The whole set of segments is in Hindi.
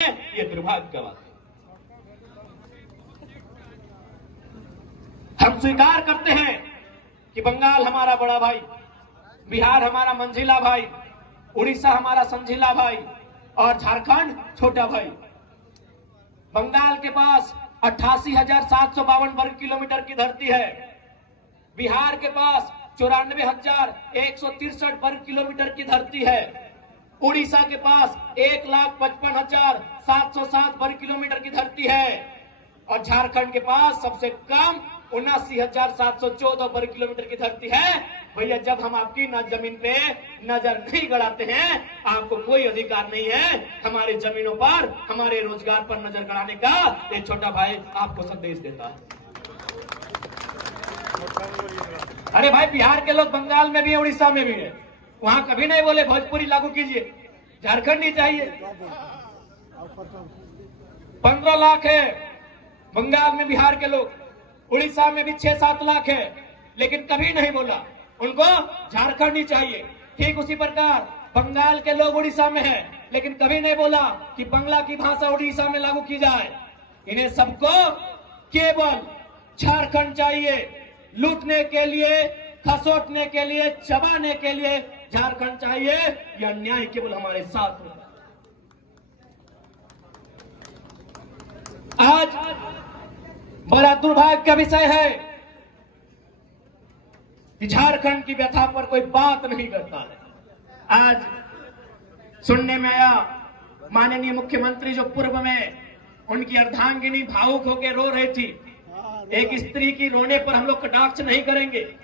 ये दुर्भाग्य का बात है। हम स्वीकार करते हैं कि बंगाल हमारा बड़ा भाई, बिहार हमारा मंझिला भाई, उड़ीसा हमारा संझिला भाई और झारखंड छोटा भाई। बंगाल के पास 88,752 वर्ग किलोमीटर की धरती है। बिहार के पास 94,163 वर्ग किलोमीटर की धरती है। उड़ीसा के पास 1,55,707 वर्ग किलोमीटर की धरती है और झारखंड के पास सबसे कम 79,714 वर्ग किलोमीटर की धरती है। भैया, जब हम आपकी जमीन पे नजर नहीं गड़ाते हैं, आपको कोई अधिकार नहीं है हमारे जमीनों पर, हमारे रोजगार पर नजर गड़ाने का। एक छोटा भाई आपको संदेश देता है। अरे भाई, बिहार के लोग बंगाल में भी है, उड़ीसा में भी है, वहां कभी नहीं बोले भोजपुरी लागू कीजिए। झारखंड नहीं चाहिए। 15 लाख है बंगाल में बिहार के लोग, उड़ीसा में भी 6-7 लाख है, लेकिन कभी नहीं बोला उनको झारखंड ही चाहिए। ठीक उसी प्रकार बंगाल के लोग उड़ीसा में है, लेकिन कभी नहीं बोला कि बांग्ला की भाषा उड़ीसा में लागू की जाए। इन्हें सबको केवल झारखंड चाहिए। लूटने के लिए, खसोटने के लिए, चबाने के लिए झारखंड चाहिए। यह न्याय केवल हमारे साथ होगा। आज बड़ा दुर्भाग्य का विषय है कि झारखंड की व्यथा पर कोई बात नहीं करता है। आज सुनने में आया माननीय मुख्यमंत्री जो पूर्व में उनकी अर्धांगिनी भावुक होकर रो रही थी। एक स्त्री की रोने पर हम लोग कटाक्ष नहीं करेंगे,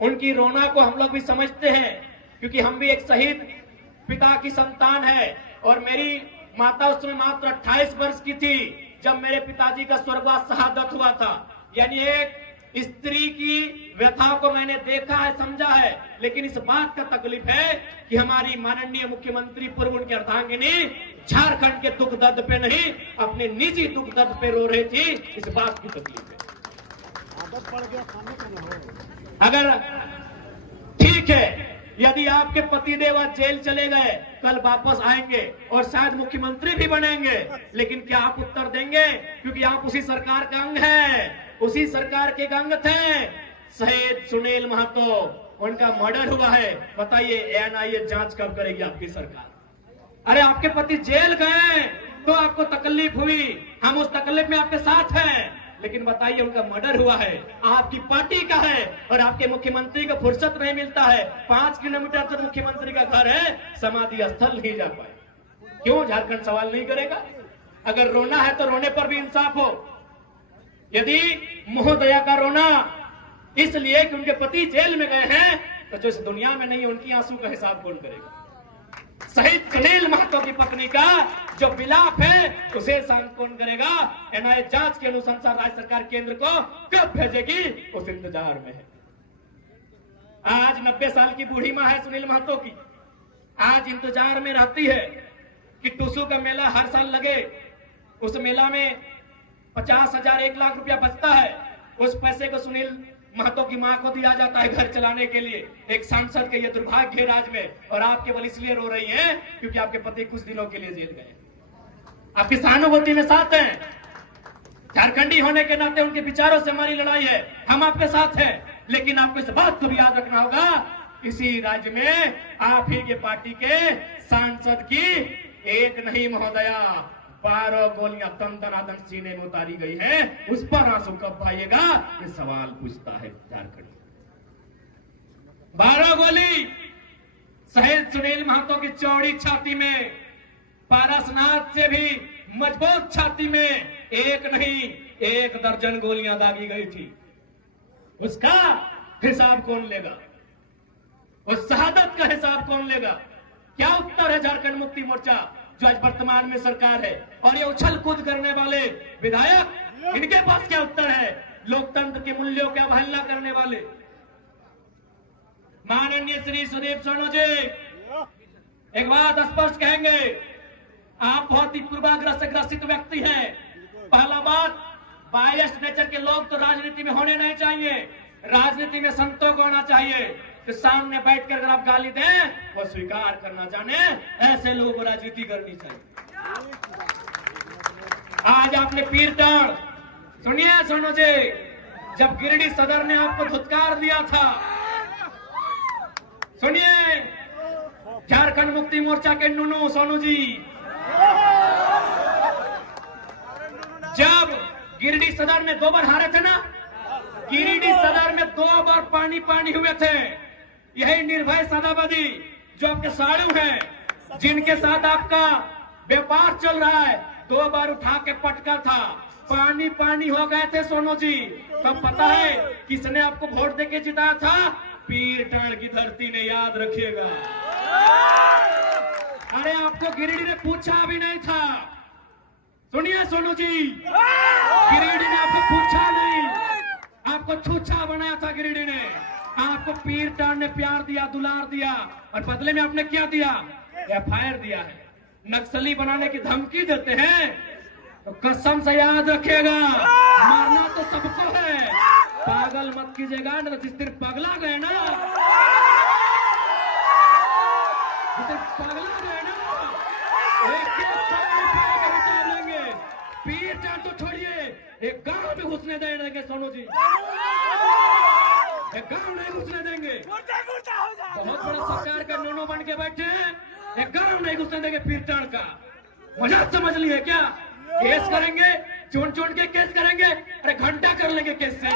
उनकी रोना को हम लोग भी समझते हैं, क्योंकि हम भी एक शहीद पिता की संतान है। और मेरी माता उस समय मात्र 28 वर्ष की थी जब मेरे पिताजी का स्वर्गवास शहादत हुआ था। यानी एक स्त्री की व्यथा को मैंने देखा है, समझा है। लेकिन इस बात का तकलीफ है कि हमारी माननीय मुख्यमंत्री पूर्व उनकी अर्धांगिनी झारखंड के दुख दर्द पे नहीं, अपने निजी दुख दर्द पे रो रही थी। इस बात की तकलीफ है। अगर ठीक है, यदि आपके पतिदेव आज जेल चले गए, कल वापस आएंगे और शायद मुख्यमंत्री भी बनेंगे, लेकिन क्या आप उत्तर देंगे? क्योंकि आप उसी सरकार का अंग हैं, उसी सरकार के अंग थे। शहीद सुनील महतो, उनका मर्डर हुआ है। बताइए एनआईए जांच कब करेगी आपकी सरकार? अरे आपके पति जेल गए तो आपको तकलीफ हुई, हम उस तकलीफ में आपके साथ हैं। लेकिन बताइए, उनका मर्डर हुआ है, आपकी पार्टी का है, और आपके मुख्यमंत्री को फुर्सत नहीं मिलता है। 5 किलोमीटर तक मुख्यमंत्री का घर है, समाधि स्थल नहीं जा पाए। क्यों झारखंड सवाल नहीं करेगा? अगर रोना है तो रोने पर भी इंसाफ हो। यदि महोदया का रोना इसलिए कि उनके पति जेल में गए हैं, तो जो इस दुनिया में नहीं है उनकी आंसू का हिसाब कौन करेगा? शहीद सुनील महतो की पत्नी का जो विलाप है, उसे शांत कौन करेगा? एनआईए जांच की अनुशंसा राज्य सरकार केंद्र को कब भेजेगी, उस इंतजार में है। आज 90 साल की बूढ़ी मां है सुनील महतो की, आज इंतजार में रहती है कि टूसू का मेला हर साल लगे। उस मेला में 50,000 1 लाख रुपया बचता है। उस पैसे को सुनील महतो की मां को दिया जाता है घर चलाने के लिए। एक सांसद के ये दुर्भाग्य है राज्य में, और आप केवल इसलिए रो रही हैं क्योंकि आपके पति कुछ दिनों के लिए जेल गए। आपकी सहानुभूति में साथ हैं, झारखंडी होने के नाते उनके विचारों से हमारी लड़ाई है, हम आपके साथ हैं। लेकिन आपको इस बात को भी याद रखना होगा, इसी राज्य में आप ही के पार्टी के सांसद की एक नहीं महोदया 12 गोलियां तन सीने में उतारी गई है। उस पर आंसू कब पाइएगा, ये सवाल पूछता है झारखंड। 12 गोली शहीद सुनील महतो की चौड़ी छाती में, पारसनाथ से भी मजबूत छाती में एक नहीं 1 दर्जन गोलियां दागी गई थी। उसका हिसाब कौन लेगा? उस शहादत का हिसाब कौन लेगा? क्या उत्तर है झारखंड मुक्ति मोर्चा जो आज वर्तमान में सरकार है, और ये उछल कूद करने वाले विधायक, इनके पास क्या उत्तर है? लोकतंत्र के मूल्यों की अवहेलना करने वाले। माननीय श्री सुदीप सोनू जी, एक बात स्पष्ट कहेंगे, आप बहुत ही पूर्वाग्रह से ग्रसित व्यक्ति हैं। पहला बात, बायस्ड नेचर के लोग तो राजनीति में होने नहीं चाहिए। राजनीति में संतों को होना चाहिए कि सामने बैठकर अगर आप गाली दें वो स्वीकार करना जाने, ऐसे लोगों को राजनीति करनी चाहिए। आज आपने पीर टाड़, सुनिए सोनू जी, जब गिरिडीह सदर ने आपको धुतकार दिया था, सुनिए, झारखंड मुक्ति मोर्चा के नुनू सोनू जी, जब गिरिडीह सदर में 2 बार हारे थे ना, गिरिडीह सदर में 2 बार पानी पानी हुए थे, यही निर्भय सदाबादी जो आपके साड़ू हैं, जिनके साथ आपका व्यापार चल रहा है, 2 बार उठा के पटका था, पानी पानी हो गए थे सोनू जी। तो पता है किसने आपको वोट देके जिताया था? पीर टाड़ की धरती ने, याद रखिएगा। अरे आपको गिरिडीह ने पूछा भी नहीं था, सुनिए सोनू जी, गिरिडीह ने आपको पूछा नहीं, आपको छूछा बनाया था गिरिडीह ने। आपको पीर टाड़ ने प्यार दिया, दुलार दिया, और बदले में आपने क्या दिया? FIR दिया है। नक्सली बनाने की धमकी देते हैं, तो कसम से याद रखिएगा, मारना तो सबको है, पागल मत कीजिएगा। न जिस दिन पगला गए ना, जिस दिन पगला गए ना, हिसाब लेंगे। पीर टाड़ तो छोड़िए, एक गांव में घुसने देंगे सोनू जी, एक गांव नहीं घुसने देंगे। बहुत बड़ा सरकार का नोनो बन के बैठे हैं, एक गांव नहीं घुसने देंगे पीर टाड़ का। मजाक समझ लिए क्या? केस करेंगे, चुन चुन के केस करेंगे, अरे घंटा कर लेंगे केस से।